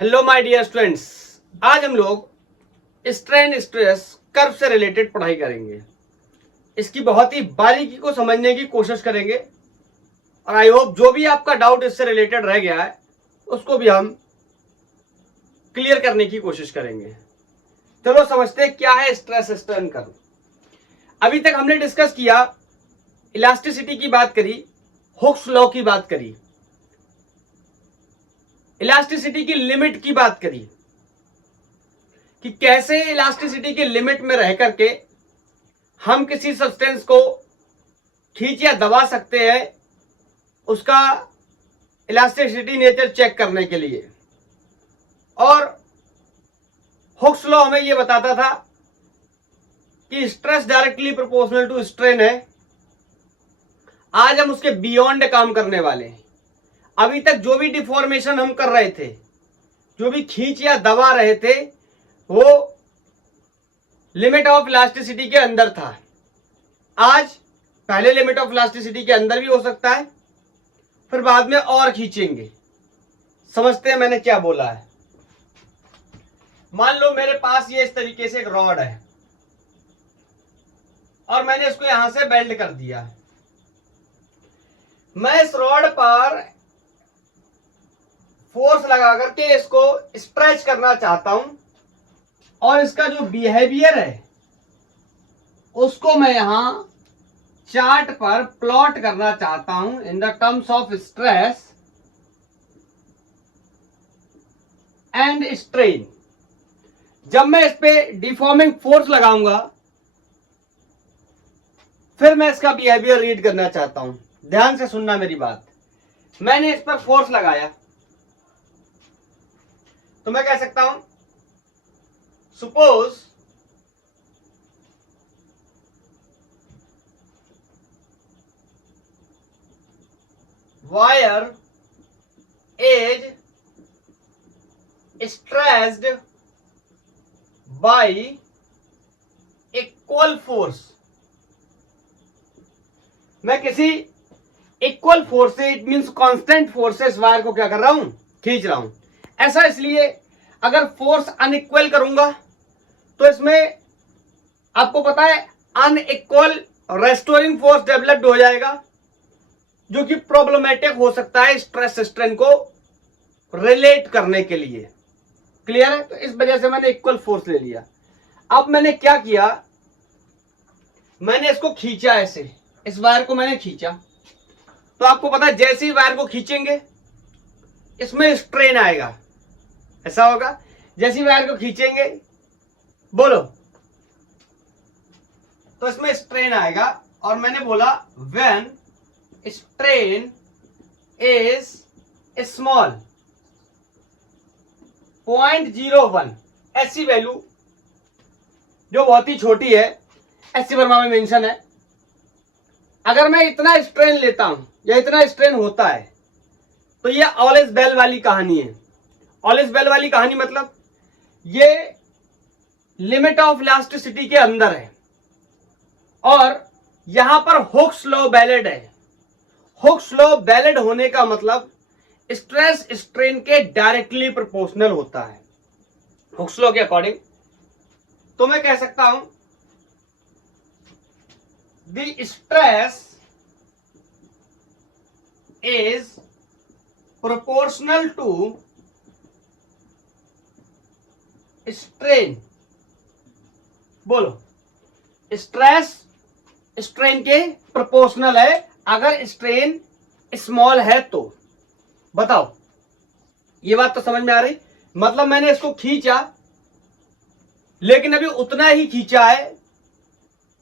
Hello my dear students, आज हम लोग स्ट्रेन स्ट्रेस कर्व से रिलेटेड पढ़ाई करेंगे। इसकी बहुत ही बारीकी को समझने की कोशिश करेंगे और आई होप जो भी आपका डाउट इससे रिलेटेड रह गया है उसको भी हम क्लियर करने की कोशिश करेंगे। चलो समझते हैं क्या है स्ट्रेस स्ट्रेन कर्व। अभी तक हमने डिस्कस किया, इलास्टिसिटी की बात करी, हुक्स लॉ की बात करी, इलास्टिसिटी की लिमिट की बात करी कि कैसे इलास्टिसिटी की लिमिट में रह करके हम किसी सब्सटेंस को खींच या दबा सकते हैं उसका इलास्टिसिटी नेचर चेक करने के लिए। और हुक्स लॉ हमें यह बताता था कि stress directly proportional to strain है। आज हम उसके बियॉन्ड काम करने वाले हैं। अभी तक जो भी डिफॉर्मेशन हम कर रहे थे, जो भी खींच या दबा रहे थे, वो लिमिट ऑफ इलास्टिसिटी के अंदर था। आज पहले लिमिट ऑफ इलास्टिसिटी के अंदर भी हो सकता है, फिर बाद में और खींचेंगे। समझते हैं मैंने क्या बोला है। मान लो मेरे पास ये इस तरीके से एक रॉड है और मैंने इसको यहां से बेल्ट कर दिया। मैं इस रॉड पर फोर्स लगा करके इसको स्ट्रेच करना चाहता हूं और इसका जो बिहेवियर है उसको मैं यहां चार्ट पर प्लॉट करना चाहता हूं in the terms of stress and strain. जब मैं इस पे डिफॉर्मिंग फोर्स लगाऊंगा फिर मैं इसका बिहेवियर रीड करना चाहता हूं। ध्यान से सुनना मेरी बात। मैंने इस पर फोर्स लगाया तो मैं कह सकता हूं suppose wire is stressed by equal force. मैं किसी इक्वल फोर्स से, इट मींस कांस्टेंट फोर्स से इस वायर को क्या कर रहा हूं, खींच रहा हूं। ऐसा इसलिए, अगर फोर्स अनइक्वल करूंगा तो इसमें आपको पता है अनइक्वल रेस्टोरिंग फोर्स डेवलप्ड हो जाएगा, जो कि प्रॉब्लमेटिक हो सकता है स्ट्रेस स्ट्रेन को रिलेट करने के लिए। क्लियर है? तो इस वजह से मैंने इक्वल फोर्स ले लिया। अब मैंने क्या किया, मैंने इसको खींचा, ऐसे इस वायर को मैंने खींचा। तो आपको पता है जैसे ही वायर को खींचेंगे इसमें स्ट्रेन आएगा। ऐसा होगा, जैसे ही वायर को खींचेंगे, बोलो, तो इसमें स्ट्रेन आएगा। और मैंने बोला व्हेन स्ट्रेन इज स्मॉल 0.01, ऐसी वैल्यू जो बहुत ही छोटी है, ऐसी वर्मा में मेंशन है। अगर मैं इतना स्ट्रेन लेता हूं या इतना स्ट्रेन होता है तो ये ऑलिस बेल वाली कहानी है। ऑलिस बेल वाली कहानी मतलब ये लिमिट ऑफ इलास्टिसिटी के अंदर है और यहां पर हुक्स लॉ वैलिड है। हुक्स लॉ वैलिड होने का मतलब स्ट्रेस स्ट्रेन के डायरेक्टली प्रोपोर्शनल होता है हुक्स लॉ के अकॉर्डिंग। तो मैं कह सकता हूं the stress is proportional to strain. बोलो, स्ट्रेस स्ट्रेन के प्रोपोर्शनल है अगर स्ट्रेन स्मॉल है तो। बताओ, ये बात तो समझ में आ रही? मतलब मैंने इसको खींचा, लेकिन अभी उतना ही खींचा है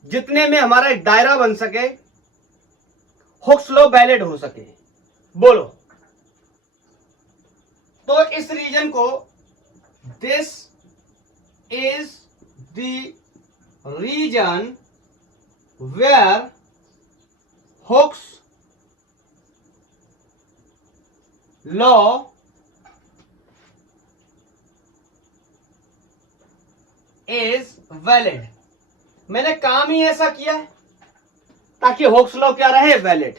जितने में हमारा एक दायरा बन सके, हुक्स लॉ वैलिड हो सके। बोलो, तो इस रीजन को, this is the region where Hooke's law is valid। मैंने काम ही ऐसा किया है ताकि हुक्स लॉ क्या रहे, वैलिड।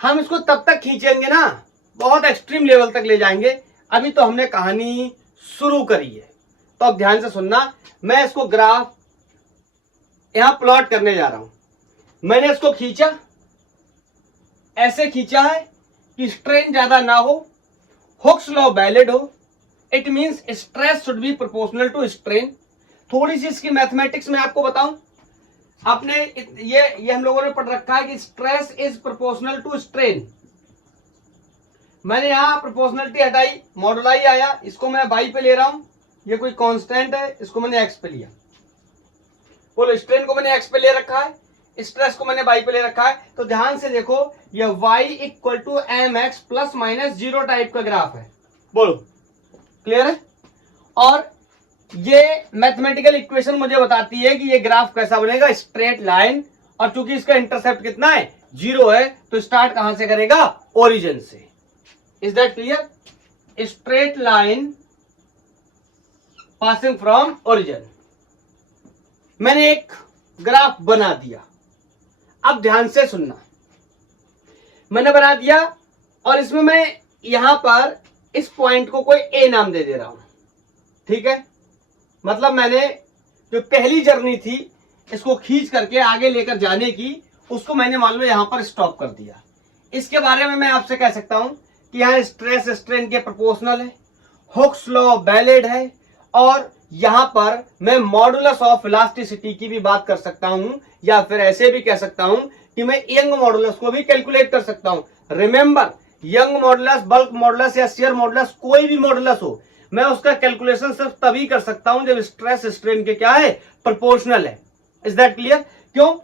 हम इसको तब तक खींचेंगे ना, बहुत एक्सट्रीम लेवल तक ले जाएंगे अभी तो हमने कहानी शुरू करी है, तो अब ध्यान से सुनना। मैं इसको ग्राफ यहां प्लॉट करने जा रहा हूं। मैंने इसको खींचा, ऐसे खींचा है कि स्ट्रेन ज्यादा ना हो, हुक्स लॉ वैलिड हो। It means stress should be proportional to strain. थोड़ी सी इसकी मैथमेटिक्स में आपको बताऊं, आपने ये हम लोगों ने पढ़ रखा है कि stress is proportional to strain. मैंने यहां प्रोपोर्शनलिटी हटाई, मॉडुलाई आया, इसको मैं वाई पे ले रहा हूं, ये कोई कांस्टेंट है, इसको मैंने एक्स पे लिया। बोलो, स्ट्रेन को मैंने एक्स पे ले रखा है, स्ट्रेस को मैंने वाई पे ले रखा है। तो ध्यान से देखो, ये Y equal to M X plus minus zero type का ग्राफ है। बोलो, क्लियर है? और ये मैथमेटिकल इक्वेशन मुझे बताती है कि ये ग्राफ कैसा बनेगा, स्ट्रेट लाइन। और चूंकि इसका इंटरसेप्ट कितना है, जीरो है, तो स्टार्ट कहां से करेगा, ओरिजिन से। Is that clear? Straight line passing from origin. मैंने एक ग्राफ बना दिया, अब ध्यान से सुनना। मैंने बना दिया और इसमें मैं यहां पर इस पॉइंट को कोई ए नाम दे दे रहा हूं, ठीक है? मतलब मैंने जो पहली जर्नी थी इसको खींच करके आगे लेकर जाने की, उसको मैंने मान लो यहां पर स्टॉप कर दिया। इसके बारे में मैं आपसे कह सकता हूं कि यहां स्ट्रेस स्ट्रेन के प्रोपोर्शनल है, हुक्स लॉ वैलिड है, और यहां पर मैं मॉडुलस ऑफ इलास्टिसिटी की भी बात कर सकता हूं, या फिर ऐसे भी कह सकता हूं कि मैं यंग मॉडुलस को भी कैलकुलेट कर सकता हूं। Remember, young modulus, bulk modulus या शियर मॉडुलस, कोई भी मॉडुलस हो, मैं उसका कैलकुलेशन सिर्फ तभी कर सकता हूं जब स्ट्रेस स्ट्रेन के क्या है, प्रोपोर्शनल है। Is that clear? क्यों?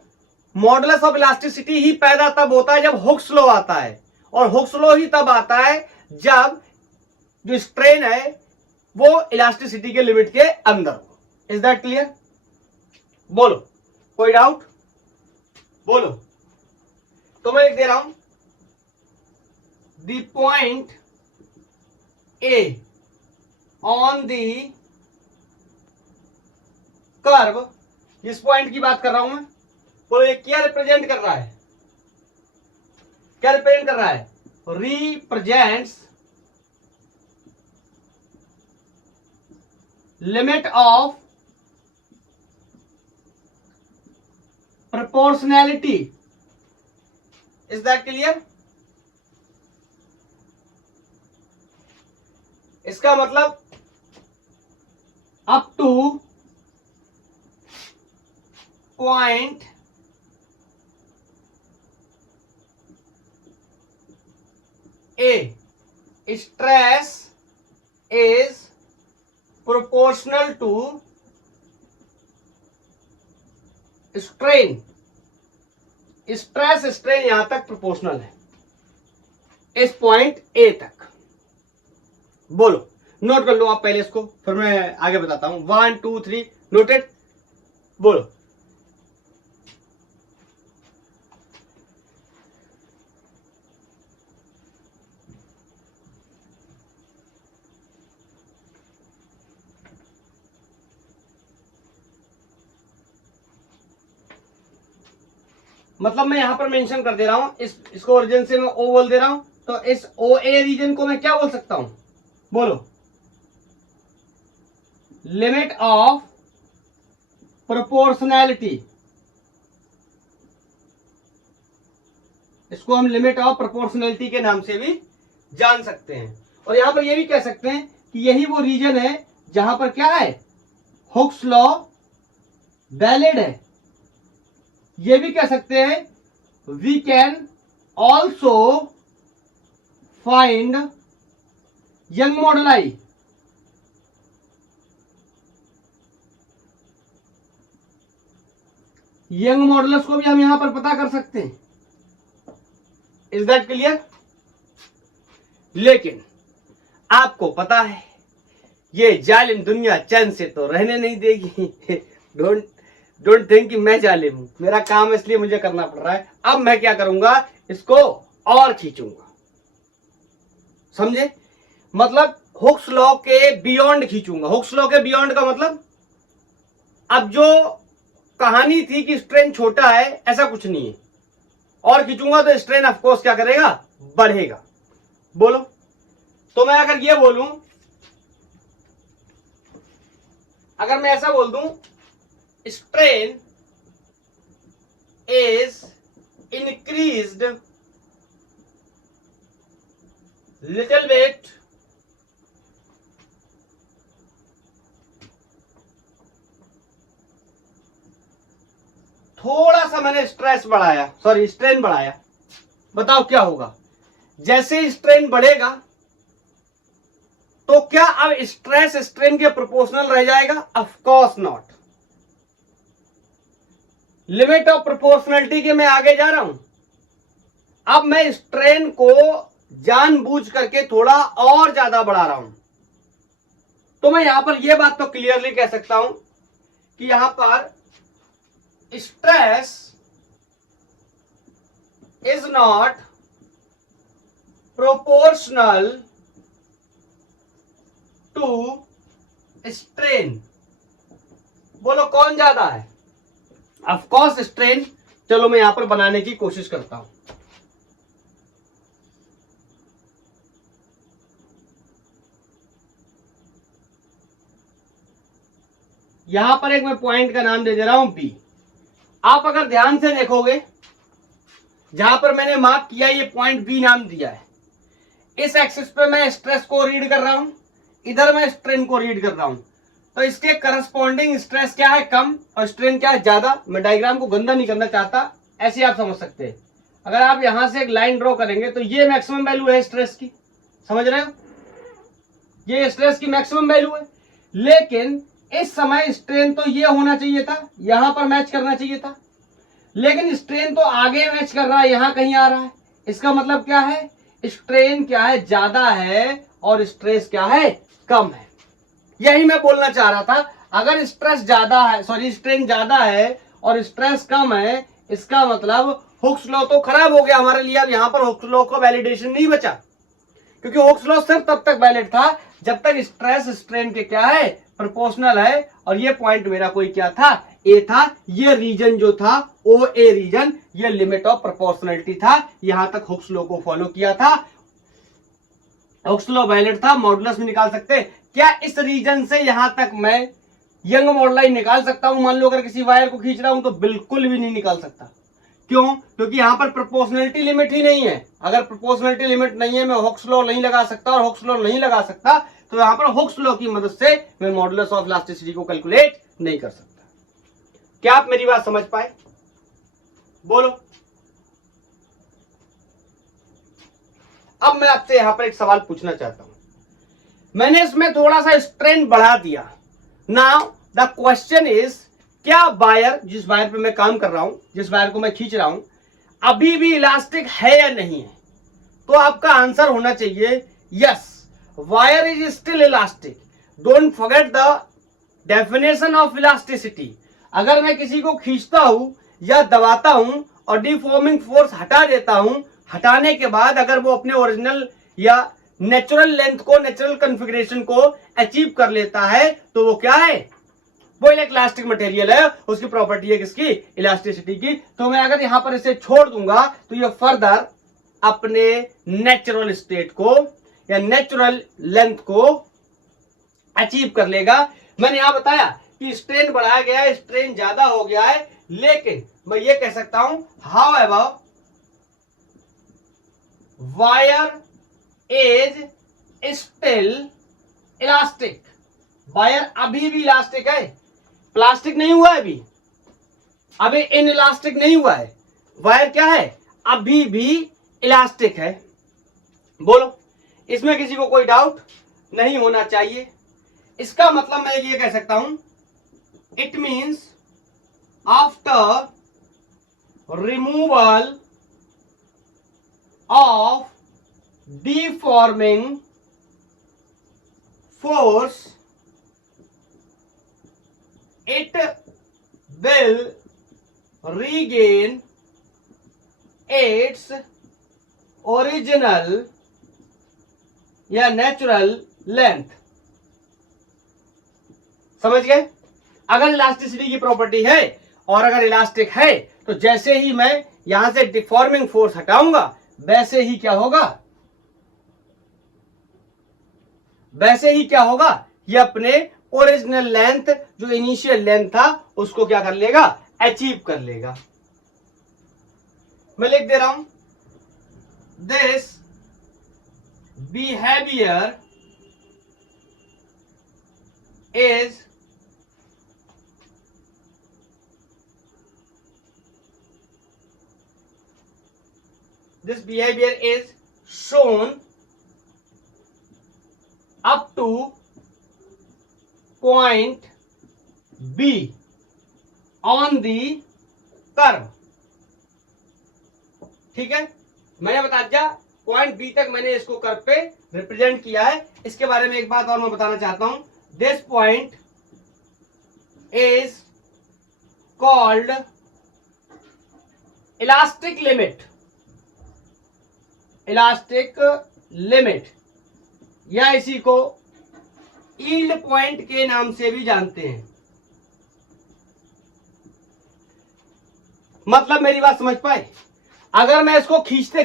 मॉडुलस ऑफ इलास्टिसिटी ही पैदा तब होता है जब हुक्स लॉ आता है, और हुक्स लॉ ही तब आता है जब जो स्ट्रेन है वो इलास्टिसिटी के लिमिट के अंदर हो। Is that clear? बोलो, कोई डाउट? बोलो। तो मैं लिख दे रहा हूं, the point A on the curve, जिस पॉइंट की बात कर रहा हूं मैं, बोलो ये क्या रिप्रेजेंट कर रहा है? क्या रिप्रेजेंट कर रहा है? Represents limit of proportionality. Is that clear? इसका मतलब up to point A stress is proportional to strain. Stress strain यहां तक प्रोपोर्शनल है, इस पॉइंट ए तक। बोलो, नोट कर लो आप पहले इसको, फिर मैं आगे बताता हूं। 1 2 3 नोटेड? बोलो। मतलब मैं यहां पर मेंशन कर दे रहा हूं, इसको ओरिजिन से मैं ओ बोल दे रहा हूं, तो इस ओ ए रीजन को मैं क्या बोल सकता हूं? बोलो, लिमिट ऑफ प्रोपोर्शनैलिटी। इसको हम लिमिट ऑफ प्रोपोर्शनैलिटी के नाम से भी जान सकते हैं। और यहां पर यह भी कह सकते हैं कि यही वो रीजन है जहां पर क्या है, हुक्स लॉ वैलिड है। ये भी कह सकते हैं we can also find Young moduli. Young modulus को भी हम यहां पर पता कर सकते हैं। Is that clear? लेकिन आपको पता है ये जालिम दुनिया चैन से तो रहने नहीं देगी। डोंट थिंक कि मैं जालिम हूं, मेरा काम इसलिए मुझे करना पड़ रहा है। अब मैं क्या करूंगा, इसको और खींचूंगा। समझे? मतलब हुक्स लॉ के बियॉन्ड खींचूंगा। हुक्स लॉ के बियॉन्ड का मतलब, अब जो कहानी थी कि स्ट्रेन छोटा है, ऐसा कुछ नहीं है, और खींचूंगा तो स्ट्रेन ऑफ कोर्स क्या करेगा, बढ़ेगा। बोलो, तो मैं अगर ये बोलूं, अगर मैं ऐसा बोल दूं, strain is increased little bit थोड़ा सा मैंने स्ट्रेस बढ़ाया, सॉरी स्ट्रेन बढ़ाया, बताओ क्या होगा? जैसे स्ट्रेन बढ़ेगा तो क्या अब स्ट्रेस स्ट्रेन के प्रोपोर्शनल रह जाएगा? Of course not. Limit of proportionality के मैं आगे जा रहा हूं। अब मैं स्ट्रेन को जानबूझ करके थोड़ा और ज्यादा बढ़ा रहा हूं। तो मैं यहां पर यह बात तो क्लियरली कह सकता हूं कि यहां पर stress is not proportional to strain. बोलो कौन ज्यादा है? Of course strain. चलो मैं यहां पर बनाने की कोशिश करता हूं। यहां पर एक मैं पॉइंट का नाम दे दे रहा हूं पी। आप अगर ध्यान से देखोगे, जहां पर मैंने मार्क किया ये पॉइंट बी नाम दिया है, इस एक्सिस पे मैं स्ट्रेस को रीड कर रहा हूं, इधर मैं स्ट्रेन को रीड कर रहा हूं। तो इसके करस्पॉन्डिंग स्ट्रेस क्या है? कम, और स्ट्रेन क्या है? ज्यादा। मैं डायग्राम को गंदा नहीं करना चाहता, ऐसे आप समझ सकते हैं। अगर आप यहां से एक लाइन ड्रॉ करेंगे तो ये मैक्सिमम वैल्यू है स्ट्रेस की, समझ रहे हो? ये स्ट्रेस की मैक्सिमम वैल्यू है। लेकिन इस समय स्ट्रेन तो ये होना चाहिए था, यहां पर मैच करना चाहिए था, लेकिन स्ट्रेन तो आगे मैच कर रहा है, यहां कहीं आ रहा है। इसका मतलब क्या है? स्ट्रेन क्या है? ज्यादा है, और स्ट्रेस क्या है? कम है। यही मैं बोलना चाह रहा था। अगर स्ट्रेस ज्यादा है, सॉरी स्ट्रेन ज्यादा है और स्ट्रेस कम है, इसका मतलब हुक्स लॉ तो खराब हो गया हमारे लिए। अब यहां पर हुक्स लॉ का वैलिडेशन नहीं बचा, क्योंकि हुक्स लॉ सिर्फ तब तक वैलिड था जब तक स्ट्रेस स्ट्रेन के क्या है? प्रोपोर्शनल है। और ये पॉइंट मेरा कोई क्या था? ए था। ये रीजन जो था ओ ए रीजन, ये लिमिट ऑफ प्रोपोर्शनलिटी था। यहां तक हुक्स लॉ को फॉलो किया था, हुक्स लॉ वैलिड था। मॉडुलस भी निकाल सकते। क्या इस रीजन से यहां तक मैं यंग मॉडुलाई निकाल सकता हूं? मान लो अगर किसी वायर को खींच रहा हूं तो बिल्कुल भी नहीं निकाल सकता। क्यों? क्योंकि यहां पर प्रोपोर्शनलिटी लिमिट ही नहीं है। अगर प्रोपोर्शनलिटी लिमिट नहीं है, मैं हुक्स लॉ नहीं लगा सकता, और हुक्स लॉ नहीं लगा सकता तो यहां पर हुक्स लॉ की मदद से मैं मॉडुलस ऑफ इलास्टिसिटी को कैलकुलेट नहीं कर सकता। क्या आप मेरी बात समझ पाए? बोलो। अब मैं आपसे यहां पर एक सवाल पूछना चाहता हूं। मैंने इसमें थोड़ा सा स्ट्रेन बढ़ा दिया। नाउ द क्वेश्चन इज, क्या वायर, जिस वायर पे मैं काम कर रहा हूं, जिस वायर को मैं खींच रहा हूं, अभी भी इलास्टिक है या नहीं है? तो आपका आंसर होना चाहिए yes, wire is still elastic. Don't forget the definition of elasticity. अगर मैं किसी को खींचता हूं या दबाता हूं और डिफॉर्मिंग फोर्स हटा देता हूं, हटाने के बाद अगर वो अपने ओरिजिनल या नेचुरल लेंथ को, नेचुरल कॉन्फ़िगरेशन को अचीव कर लेता है, तो वो क्या है? वो एक इलास्टिक मटेरियल है। उसकी प्रॉपर्टी है किसकी? इलास्टिसिटी की। तो मैं अगर यहां पर इसे छोड़ दूंगा तो ये फर्दर अपने नेचुरल स्टेट को या नेचुरल लेंथ को अचीव कर लेगा। मैंने यहां बताया कि स्ट्रेन बढ़ाया गया है, स्ट्रेन ज्यादा हो गया है, लेकिन मैं ये कह सकता हूं how ever wire is still elastic. Wire अभी भी इलास्टिक है, प्लास्टिक नहीं हुआ है अभी इन इलास्टिक नहीं हुआ है। वायर क्या है? अभी भी इलास्टिक है। बोलो, इसमें किसी को कोई डाउट नहीं होना चाहिए। इसका मतलब मैं ये कह सकता हूं, it means after removal of deforming force, it will regain its original या नेचुरल लेंथ। समझ गए? अगर इलास्टिसिटी की प्रॉपर्टी है और अगर इलास्टिक है तो जैसे ही मैं यहां से डिफॉर्मिंग फोर्स हटाऊंगा, वैसे ही क्या होगा? वैसे ही क्या होगा, ये अपने ओरिजिनल लेंथ जो इनिशियल लेंथ था उसको क्या कर लेगा, अचीव कर लेगा। मैं लिख दे रहा हूं, this behaviour is this behavior is shown up to point B on the curve। ठीक है, मैंने बता दिया पॉइंट बी तक मैंने इसको कर्व पे रिप्रेजेंट किया है। इसके बारे में एक बात और मैं बताना चाहता हूं, this point is called elastic limit, elastic limit, या इसी को यील्ड पॉइंट के नाम से भी जानते हैं। मतलब मेरी बात समझ पाए, अगर मैं इसको खींचते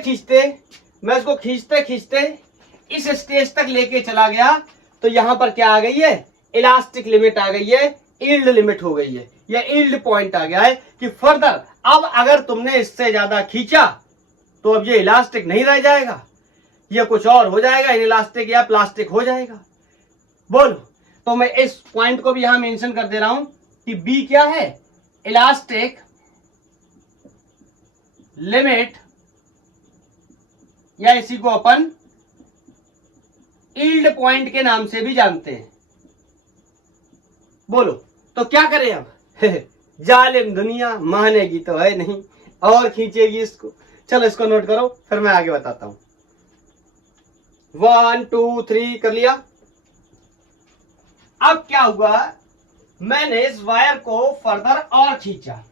खींचते इस स्टेज तक लेके चला गया तो यहां पर क्या आ गई है, इलास्टिक लिमिट आ गई है, यील्ड लिमिट हो गई है, या यील्ड पॉइंट आ गया है कि फर्दर अब अगर तुमने इससे ज्यादा खींचा तो अब ये इलास्टिक नहीं रह जाएगा, ये कुछ और हो जाएगा, इलास्टिक या प्लास्टिक हो जाएगा। बोलो, तो मैं इस पॉइंट को भी यहां मेंशन कर दे रहा हूं कि बी क्या है, इलास्टिक लिमिट, या इसी को अपन यील्ड पॉइंट के नाम से भी जानते हैं। बोलो, तो क्या करें अब जालिम दुनिया मानेगी तो है नहीं और खींचेगी इसको। चलो इसको नोट करो, फिर मैं आगे बताता हूं। 1 2 3 कर लिया। अब क्या हुआ, मैंने इस वायर को फर्दर और खींचा,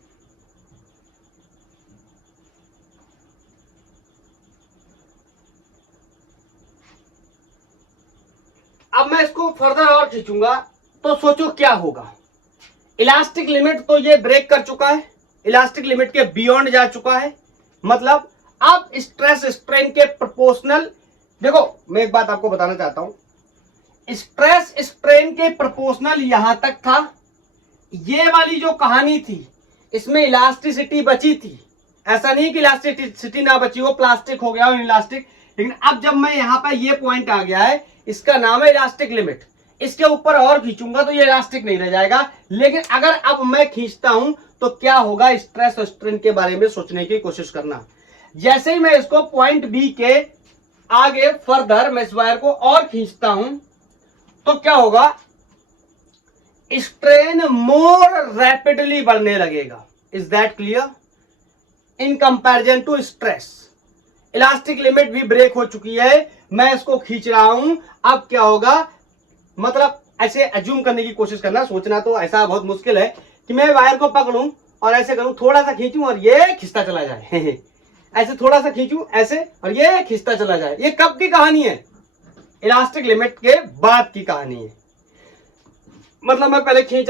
अब मैं इसको फर्दर और खींचूंगा तो सोचो क्या होगा, इलास्टिक लिमिट तो ये ब्रेक कर चुका है, इलास्टिक लिमिट के बियॉन्ड जा चुका है, मतलब अब स्ट्रेस स्ट्रेन के प्रोपोर्शनल। देखो मैं एक बात आपको बताना चाहता हूं, स्ट्रेस स्ट्रेन के प्रोपोर्शनल यहां तक था, ये वाली जो कहानी थी इसमें इलास्टिसिटी बची थी, ऐसा नहीं कि इलास्टिसिटी ना बची हो, प्लास्टिक हो गया हो इलास्टिक, लेकिन अब जब मैं यहां पर ये पॉइंट आ गया है, इसका नाम है इलास्टिक लिमिट, इसके ऊपर और खींचूंगा तो ये इलास्टिक नहीं रह जाएगा। लेकिन अगर अब मैं खींचता हूं तो क्या होगा, स्ट्रेस और स्ट्रेन के बारे में सोचने की कोशिश करना। जैसे ही मैं इसको पॉइंट बी के आगे फर्दर मैं इस वायर को और खींचता हूं तो क्या होगा, स्ट्रेन मोर रैपिडली बढ़ने लगेगा। Is that clear? In comparison to stress, elastic limit भी ब्रेक हो चुकी है, मैं इसको खींच रहा हूं, अब क्या होगा, मतलब ऐसे अज्यूम करने की कोशिश करना, सोचना तो ऐसा बहुत मुश्किल है कि मैं वायर को पकड़ूं और ऐसे करूं, थोड़ा सा खींचूं और ये खिंचता चला जाए ऐसे थोड़ा सा खींचूं ऐसे और ये खिंचता चला जाए। ये कब की कहानी है, इलास्टिक लिमिट के बाद की कहानी है। मतलब मैं पहले खींच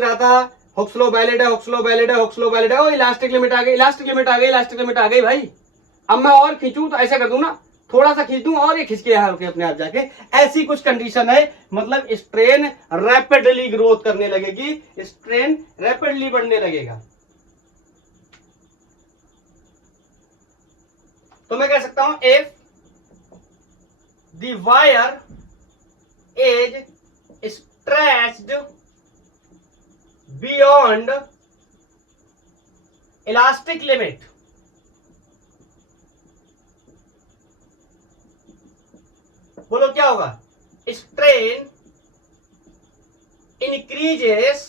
रहा था, हुक्सलो वैलिड है, हुक्सलो वैलिड है, हुक्सलो वैलिड है, और इलास्टिक लिमिट आ गई, इलास्टिक लिमिट आ गई, इलास्टिक लिमिट आ गई भाई। अब मैं और खींचूं तो ऐसा कर दूं ना, थोड़ा सा खींच दूं और ये खिंच के यहां रुके अपने आप जाके, ऐसी कुछ कंडीशन है, मतलब स्ट्रेन रैपिडली ग्रोथ करने लगेगी, स्ट्रेन रैपिडली बढ़ने लगेगा। तो मैं कह सकता हूं if the wire is stretched beyond elastic limit, बोलो क्या होगा, स्ट्रेन इंक्रीजेस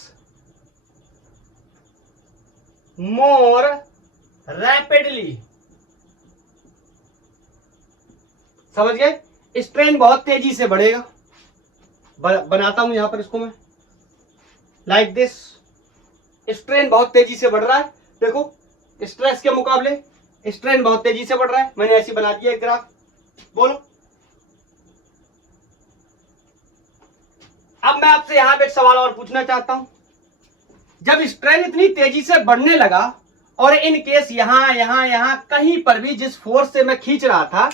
मोर रैपिडली। समझ गए, स्ट्रेन बहुत तेजी से बढ़ेगा। बनाता हूं यहां पर इसको मैं लाइक दिस, स्ट्रेन बहुत तेजी से बढ़ रहा है, देखो स्ट्रेस के मुकाबले स्ट्रेन बहुत तेजी से बढ़ रहा है, मैंने ऐसी बना दिया एक ग्राफ। बोलो, अब मैं आपसे यहां पे एक सवाल और पूछना चाहता हूं, जब स्ट्रेन इतनी तेजी से बढ़ने लगा और इन केस यहां कहीं पर भी जिस फोर्स से मैं खींच रहा था,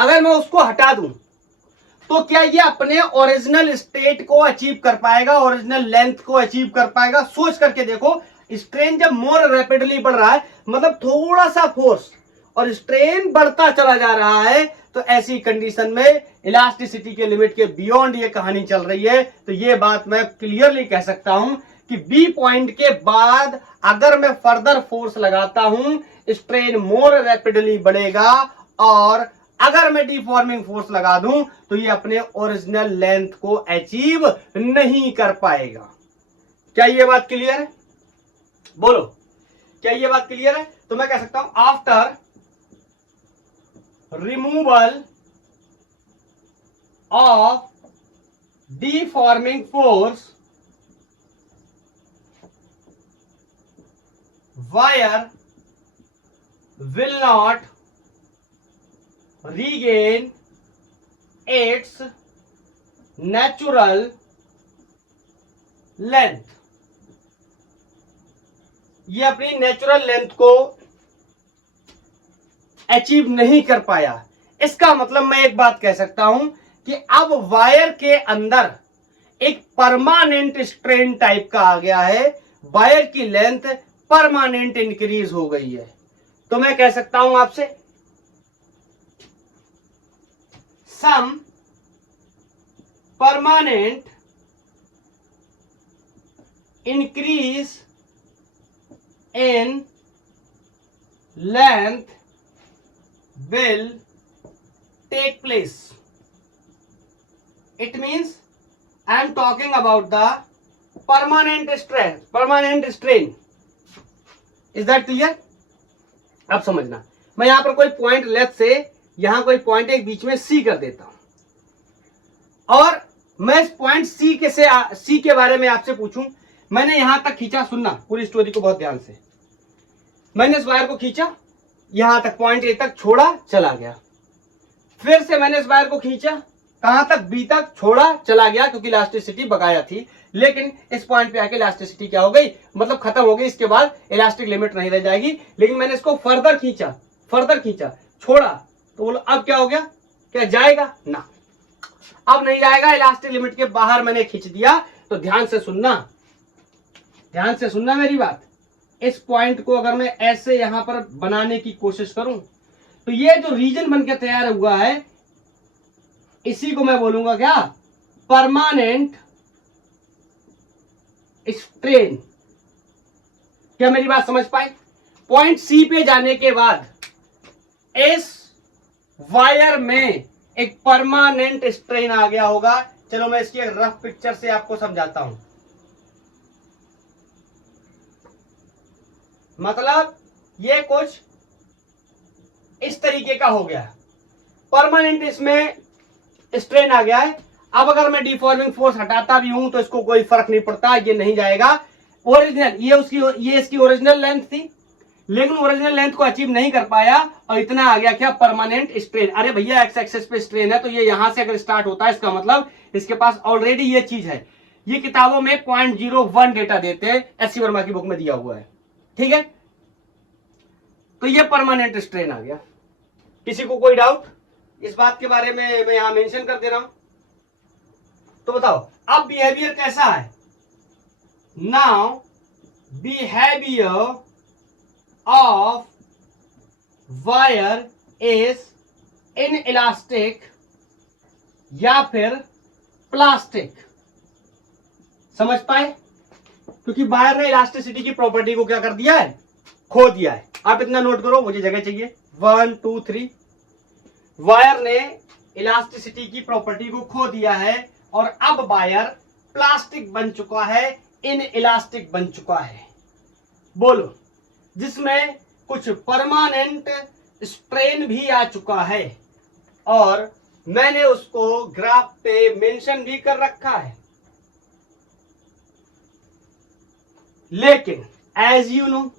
अगर मैं उसको हटा दूं तो क्या ये अपने ओरिजिनल स्टेट को अचीव कर पाएगा, ओरिजिनल लेंथ को अचीव कर पाएगा? सोच करके देखो, स्ट्रेन जब मोर रैपिडली बढ़ रहा है, मतलब थोड़ा सा फोर्स और स्ट्रेन बढ़ता चला जा रहा है, तो ऐसी कंडीशन में इलास्टिसिटी के लिमिट के बियॉन्ड ये कहानी चल रही है। तो ये बात मैं क्लियरली कह सकता हूं कि बी पॉइंट के बाद अगर मैं फर्दर फोर्स लगाता हूं, स्ट्रेन मोर रैपिडली बढ़ेगा, और अगर मैं डिफॉर्मिंग फोर्स लगा दूं तो ये अपने ओरिजिनल लेंथ को अचीव नहीं कर पाएगा। क्या ये बात क्लियर है? बोलो, क्या ये बात क्लियर है? तो मैं कह सकता हूं after removal of deforming force wire will not regain its natural length। ये अपनी नेचुरल लेंथ को अचीव नहीं कर पाया। इसका मतलब मैं एक बात कह सकता हूं कि अब वायर के अंदर एक परमानेंट स्ट्रेन टाइप का आ गया है, वायर की लेंथ परमानेंट इंक्रीज हो गई है। तो मैं कह सकता हूं आपसे some permanent increase in length will take place। It means I am talking about the permanent strain। Is that clear? अब समझना, मैं यहां पर कोई पॉइंट लेफ्ट से यहां कोई पॉइंट एक बीच में सी कर देता हूं, और मैं इस पॉइंट सी के बारे में आपसे पूछूं, मैंने यहां तक खींचा, सुनना पूरी स्टोरी को बहुत ध्यान से। मैंने इस वायर को खींचा यहां तक, पॉइंट ए तक छोड़ा, चला गया। फिर से मैंने इस वायर को खींचा, कहां तक? बी तक, छोड़ा, चला गया, क्योंकि इलास्टिसिटी बकाया थी। लेकिन इस पॉइंट पे आके इलास्टिसिटी क्या हो गई? मतलब खत्म हो गई। इसके बाद इलास्टिक लिमिट नहीं रह जाएगी। लेकिन मैंने इसको फर्दर खींचा, छोड़ा, तो बोलो अब क्या हो गया? क्या जाएगा? ना, अब नहीं जाएगा। इलास्टिक लिमिट के बाहर मैंने खींच दिया। तो ध्यान से सुनना मेरी बात। इस पॉइंट को अगर मैं ऐसे यहां पर बनाने की कोशिश करूं, तो ये जो रीजन बनकर तैयार हुआ है, इसी को मैं बोलूंगा क्या? Permanent strain. क्या मेरी बात समझ पाए? पॉइंट सी पे जाने के बाद इस वायर में एक परमानेंट स्ट्रेन आ गया होगा। चलो मैं इसकी एक रफ पिक्चर से आपको समझाता हूं। मतलब ये कुछ इस तरीके का हो गया, परमानेंट इसमें स्ट्रेन आ गया है। अब अगर मैं डिफॉर्मिंग फोर्स हटाता भी हूं तो इसको कोई फर्क नहीं पड़ता, ये नहीं जाएगा। ओरिजिनल ये इसकी ओरिजिनल लेंथ थी, लेकिन ओरिजिनल लेंथ को अचीव नहीं कर पाया, और इतना आ गया क्या? Permanent strain. अरे भैया, एक्स एक्सेस पे स्ट्रेन है, तो ये यहां से अगर स्टार्ट होता है, इसका मतलब इसके पास ऑलरेडी ये चीज है। ये किताबों में 0.01 डेटा देते हैं, एस.सी. वर्मा की बुक में दिया हुआ है, ठीक है? तो ये परमानेंट स्ट्रेन आ गया। किसी को कोई डाउट इस बात के बारे में? मैं यहां मेंशन कर दे रहा हूं। तो बताओ अब बिहेवियर कैसा है? Now behaviour of wire is inelastic या फिर प्लास्टिक। समझ पाए? क्योंकि वायर ने इलास्टिसिटी की प्रॉपर्टी को क्या कर दिया है? खो दिया है। आप इतना नोट करो, मुझे जगह चाहिए। 1 2 3। वायर ने इलास्टिसिटी की प्रॉपर्टी को खो दिया है, और अब वायर प्लास्टिक बन चुका है, इनइलास्टिक बन चुका है। बोलो, जिसमें कुछ परमानेंट स्ट्रेन भी आ चुका है, और मैंने उसको ग्राफ पे मेंशन भी कर रखा है। लेकिन एज यू नो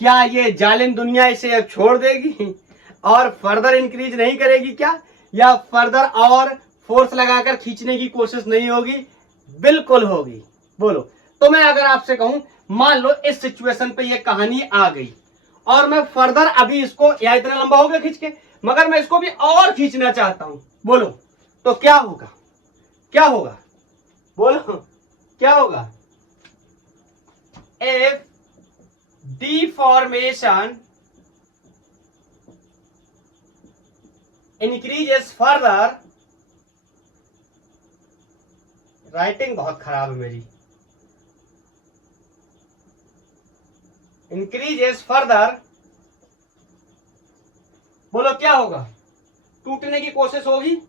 क्या ये जालिम दुनिया इसे अब छोड़ देगी और फर्दर इंक्रीज नहीं करेगी क्या? या फर्दर और फोर्स लगाकर खींचने की कोशिश नहीं होगी? बिल्कुल होगी। बोलो, तो मैं अगर आपसे कहूं, मान लो इस सिचुएशन पे ये कहानी आ गई और मैं फर्दर अभी इसको, या इतना लंबा हो गया खींच के, मगर मैं इसको भी और खींचना चाहता हूं, बोलो तो क्या होगा? क्या होगा? बोलो क्या होगा? If deformation increases further, writing बहुत खराब है मेरी, increases further, बोलो क्या होगा? टूटने की कोशिश होगी।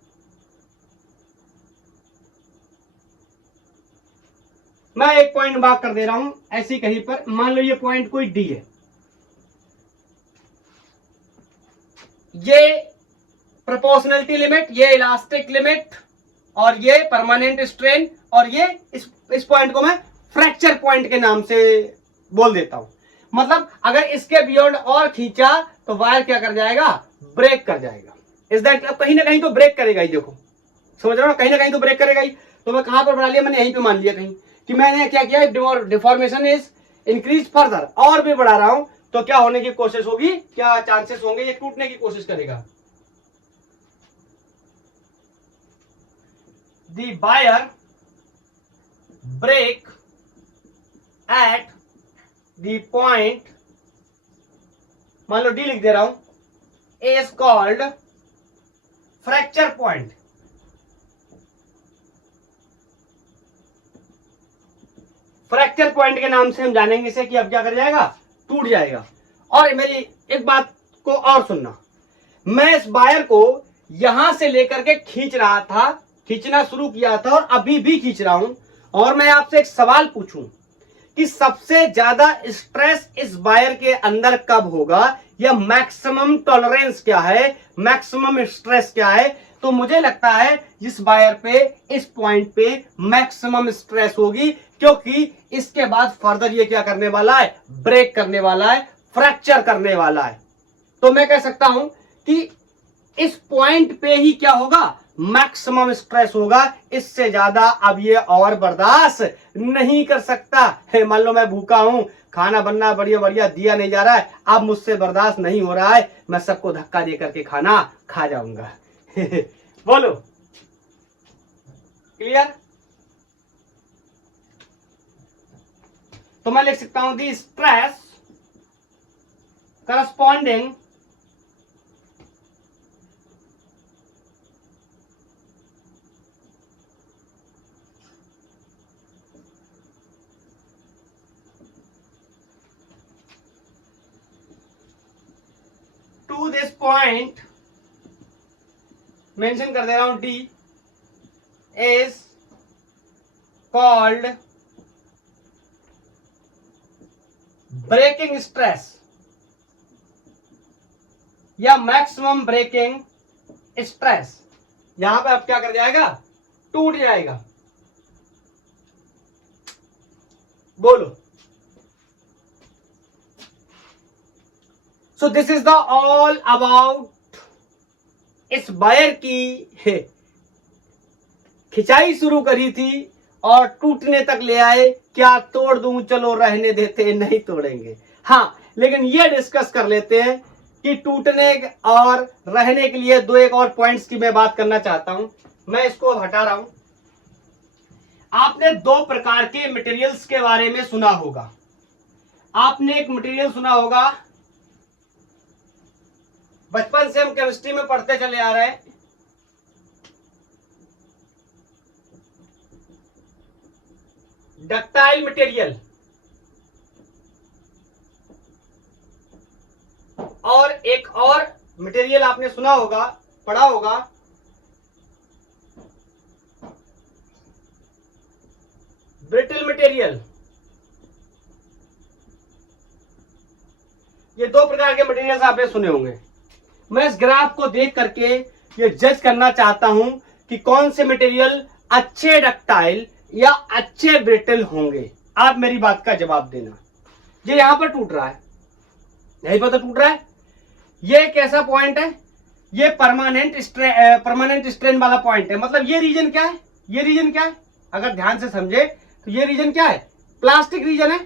मैं एक पॉइंट मार्क कर दे रहा हूं ऐसी कहीं पर, मान लो ये पॉइंट कोई डी है, ये प्रोपोर्शनलिटी लिमिट, ये इलास्टिक लिमिट, और ये परमानेंट स्ट्रेन, और ये इस पॉइंट को मैं फ्रैक्चर पॉइंट के नाम से बोल देता हूं। मतलब अगर इसके बियॉन्ड और खींचा तो वायर क्या कर जाएगा? ब्रेक कर जाएगा। इज दैट, कहीं ना कहीं तो ब्रेक करेगा ही, देखो समझ रहे हो, कहीं ना कहीं तो ब्रेक करेगा ही। तो मैं कहां पर बना लिया? मैंने यहीं पे मान लिया कहीं कि मैंने क्या किया, डिफॉर्मेशन इज इंक्रीज फर्दर, और भी बढ़ा रहा हूं तो क्या होने की कोशिश होगी, क्या चांसेस होंगे? ये टूटने की कोशिश करेगा। The wire break at the point, मान लो डी लिख दे रहा हूं, is called fracture point। Fracture point के नाम से हम जानेंगे इसे कि अब क्या कर जाएगा? टूट जाएगा। और मेरी एक बात को और सुनना, मैं इस वायर को यहां से लेकर के खींच रहा था, खींचना शुरू किया था और अभी भी खींच रहा हूं, और मैं आपसे एक सवाल पूछूं कि सबसे ज्यादा स्ट्रेस इस वायर के अंदर कब होगा, या मैक्सिमम टॉलरेंस क्या है, मैक्सिमम स्ट्रेस क्या है? तो मुझे लगता है इस वायर पे, इस पॉइंट पे मैक्सिमम स्ट्रेस होगी, क्योंकि इसके बाद फर्दर ये क्या करने वाला है? ब्रेक करने वाला है, फ्रैक्चर करने वाला है। तो मैं कह सकता हूं कि इस पॉइंट पे ही क्या होगा? मैक्सिमम स्ट्रेस होगा। इससे ज्यादा अब ये और बर्दाश्त नहीं कर सकता है। मान लो मैं भूखा हूं, खाना बनना बढ़िया बढ़िया दिया नहीं जा रहा है, अब मुझसे बर्दाश्त नहीं हो रहा है, मैं सबको धक्का दे करके खाना खा जाऊंगा। बोलो क्लियर? तो मैं लिख सकता हूं the stress corresponding to this point, mention कर दे रहा हूं, D is called breaking stress या मैक्सिमम ब्रेकिंग स्ट्रेस। यहां पे अब क्या कर जाएगा? टूट जाएगा। बोलो। So this is the all about इस वायर की खिंचाई शुरू करी थी और टूटने तक ले आए। क्या तोड़ दूं? चलो रहने देते, नहीं तोड़ेंगे। हाँ, लेकिन ये डिस्कस कर लेते हैं कि टूटने और रहने के लिए दो एक और पॉइंट्स की मैं बात करना चाहता हूं। मैं इसको हटा रहा हूं। आपने दो प्रकार के मटेरियल्स के बारे में सुना होगा। आपने एक मटेरियल सुना होगा, बचपन से हम केमिस्ट्री में पढ़ते चले आ रहे हैं, डक्टाइल मटेरियल, और एक और मटेरियल आपने सुना होगा, पढ़ा होगा, ब्रिटल मटेरियल। ये दो प्रकार के मटेरियल्स आपने सुने होंगे। मैं इस ग्राफ को देख करके ये जज करना चाहता हूं कि कौन से मटेरियल अच्छे डक्टाइल या अच्छे ब्रिटल होंगे। आप मेरी बात का जवाब देना। ये यहां पर टूट रहा है, यहीं पर तो टूट रहा है। ये कैसा पॉइंट है? ये परमानेंट स्ट्रेन वाला पॉइंट है। मतलब ये रीजन क्या है? ये रीजन क्या है? अगर ध्यान से समझे तो ये रीजन क्या है? प्लास्टिक रीजन है।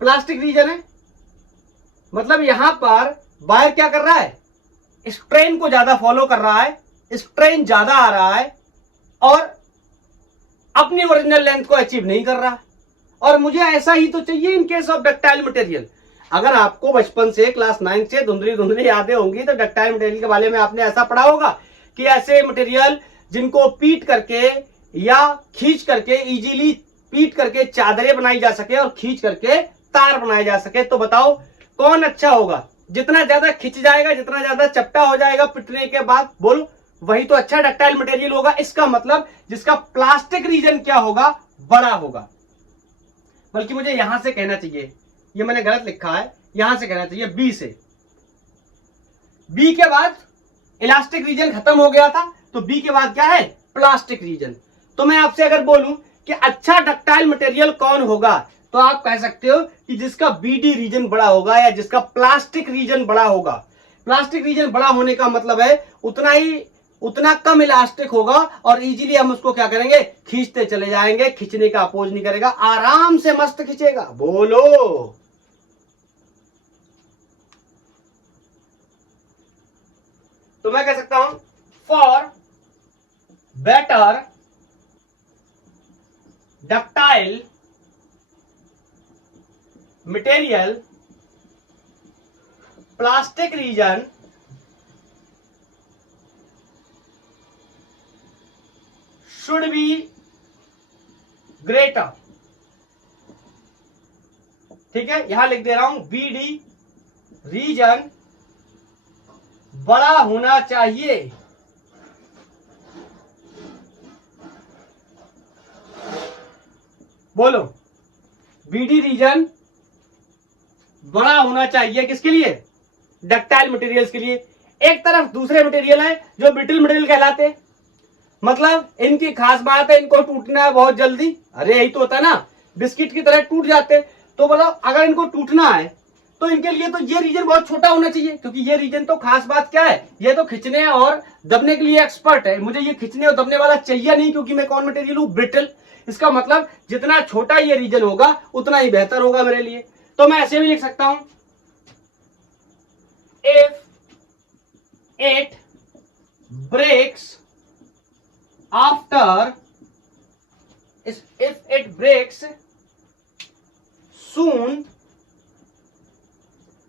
प्लास्टिक रीजन है, मतलब यहां पर वायर क्या कर रहा है, स्ट्रेन को ज्यादा फॉलो कर रहा है, स्ट्रेन ज्यादा आ रहा है और अपनी ओरिजिनल लेंथ को अचीव नहीं कर रहा। और मुझे ऐसा ही तो चाहिए in case of ductile material. अगर आपको बचपन से क्लास 9 से धुंधली धुंधली यादें होंगी तो डक्टाइल मटेरियल के बारे में आपने ऐसा पढ़ा होगा कि ऐसे मटेरियल जिनको पीट करके या खींच करके, इजीली पीट करके चादरें बनाई जा सके और खींच करके तार बनाए जा सके। तो बताओ कौन अच्छा होगा? जितना ज्यादा खिंच जाएगा, जितना ज्यादा चपटा हो जाएगा पिटने के बाद, बोलो वही तो अच्छा डक्टाइल मटेरियल होगा। इसका मतलब जिसका प्लास्टिक रीजन क्या होगा, बड़ा होगा। बल्कि मुझे यहां से कहना चाहिए, ये मैंने गलत लिखा है, यहां से कहना चाहिए बी से। बी के बाद इलास्टिक रीजन खत्म हो गया था, तो बी के बाद क्या है, प्लास्टिक रीजन। तो मैं आपसे अगर बोलूं कि अच्छा डक्टाइल मटेरियल कौन होगा, तो आप कह सकते हो कि जिसका बीडी रीजन बड़ा होगा या जिसका प्लास्टिक रीजन बड़ा होगा। प्लास्टिक रीजन बड़ा होने का मतलब है उतना कम इलास्टिक होगा और इजीली हम उसको क्या करेंगे, खींचते चले जाएंगे, खींचने का अपोज नहीं करेगा, आराम से मस्त खींचेगा। बोलो तो मैं कह सकता हूं for better ductile material plastic region should be greater। ठीक है, यहां लिख दे रहा हूं बीडी रीजन बड़ा होना चाहिए। बोलो बीडी रीजन बड़ा होना चाहिए किसके लिए, डक्टाइल मटेरियल्स के लिए। एक तरफ दूसरे मटेरियल है जो ब्रिटल मटेरियल कहलाते हैं, मतलब इनकी खास बात है इनको टूटना है बहुत जल्दी। अरे यही तो होता है ना, बिस्किट की तरह टूट जाते। तो बताओ अगर इनको टूटना है तो इनके लिए तो ये रीजन बहुत छोटा होना चाहिए, क्योंकि ये रीजन तो खास बात क्या है, ये तो खींचने और दबने के लिए एक्सपर्ट है। मुझे ये खींचने और दबने वाला चाहिए नहीं, क्योंकि मैं कौन मटेरियल हूं, ब्रिटल। इसका मतलब जितना छोटा ये रीजन होगा उतना ही बेहतर होगा मेरे लिए। तो मैं ऐसे भी लिख सकता हूं if it breaks after, if it breaks soon,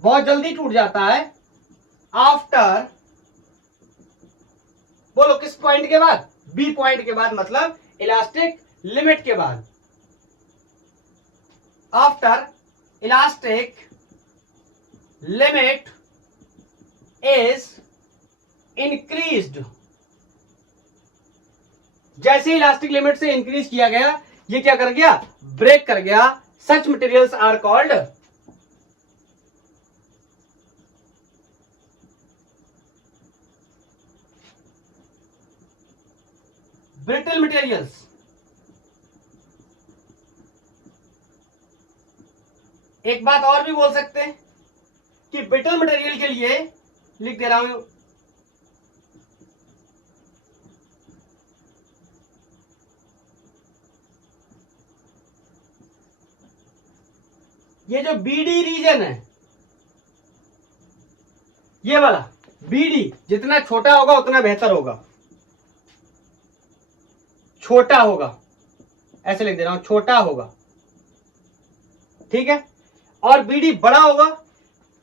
बहुत जल्दी टूट जाता है, आफ्टर, बोलो किस पॉइंट के बाद, बी पॉइंट के बाद, मतलब इलास्टिक लिमिट के बाद। After elastic limit is increased. जैसे इलास्टिक लिमिट से इंक्रीज किया गया, ये क्या कर गया, ब्रेक कर गया। Such materials are called brittle materials. एक बात और भी बोल सकते हैं कि ब्रिटल मटेरियल के लिए लिख दे रहा हूं ये जो बीडी रीजन है, ये वाला बीडी जितना छोटा होगा उतना बेहतर होगा, छोटा होगा, ऐसे लिख दे रहा हूं, छोटा होगा। ठीक है, और बीडी बड़ा होगा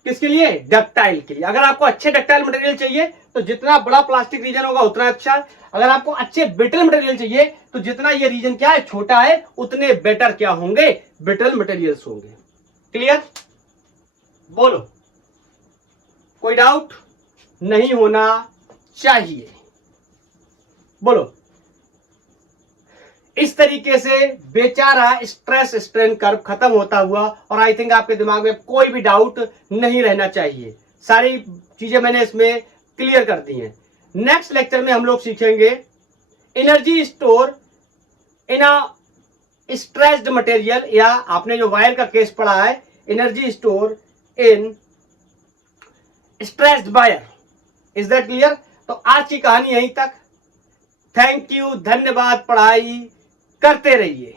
किसके लिए, डक्टाइल के लिए। अगर आपको अच्छे डक्टाइल मटेरियल चाहिए तो जितना बड़ा प्लास्टिक रीजन होगा उतना अच्छा। अगर आपको अच्छे ब्रिटल मटेरियल चाहिए तो जितना ये रीजन क्या है, छोटा है, उतने बेटर क्या होंगे, ब्रिटल मटेरियल्स होंगे। क्लियर? बोलो, कोई डाउट नहीं होना चाहिए। बोलो, इस तरीके से बेचारा स्ट्रेस स्ट्रेन कर्व खत्म होता हुआ, और आई थिंक आपके दिमाग में कोई भी डाउट नहीं रहना चाहिए। सारी चीजें मैंने इसमें क्लियर कर दी हैं। नेक्स्ट लेक्चर में हम लोग सीखेंगे energy store in a stressed material, या आपने जो वायर का केस पढ़ा है, energy store in stressed wire. Is that clear? तो आज की कहानी यहीं तक। थैंक यू, धन्यवाद। पढ़ाई करते रहिए।